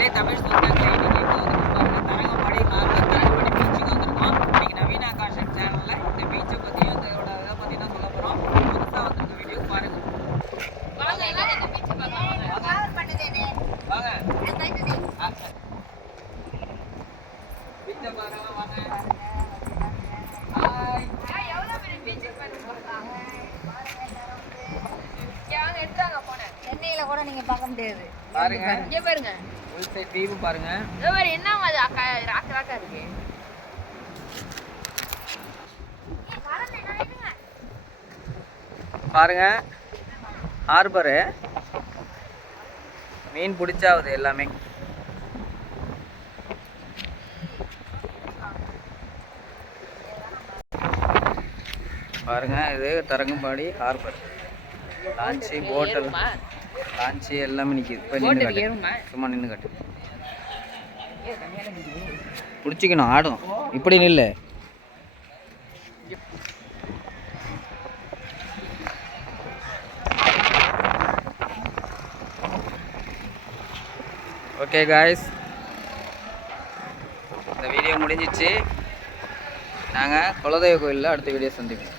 நண்பர்களே தமிழ் சொந்தங்களே இன்னைக்கு எங்க வந்திருக்கோம் பாருங்க தரங்கம்பாடி ஹார்பர் தரங்கம்பாடி பீச்சுக்கு வந்திருக்கோம். இன்னைக்கு நவீன ஆகாஷன் சேனல்ல இந்த பீச்சை பத்தியும் இதோட இதை பத்தி தான் சொல்ல போறோம். புதுசா வந்திருக்க வீடியோ பாருங்க. வாங்க எல்லாரும் இந்த பீச்சை பார்க்கலாம். வாங்க. ஆக்ஷன் பீச்சை வாங்க. சென்னையில கூட நீங்க பார்க்க முடியாது. பாருங்க. இங்கே பாருங்க. உள் சைட் தீவு பாருங்க. இதோ பாரு என்ன அது அக்கா ராக்கு ராக்கா இருக்கு. பாருங்க. ஹார்பரு. மீன் பிடிச்சாவுது எல்லாமே. பாருங்க இது தரங்கம்பாடி ஹார்பர். லான்ச்சு போட்டல்? லான்ச்சு எல்லாமே நிற்கிது இப்போ நின்று? சும்மா நின்று காட்டு. பிடிச்சிக்கணும் ஆடும். இப்படி நில்லு. ஓகே காய்ஸ் இந்த வீடியோ முடிஞ்சிச்சு. நாங்கள் குலதெய்வ கோயிலில் அடுத்த வீடியோ சந்திப்போம்.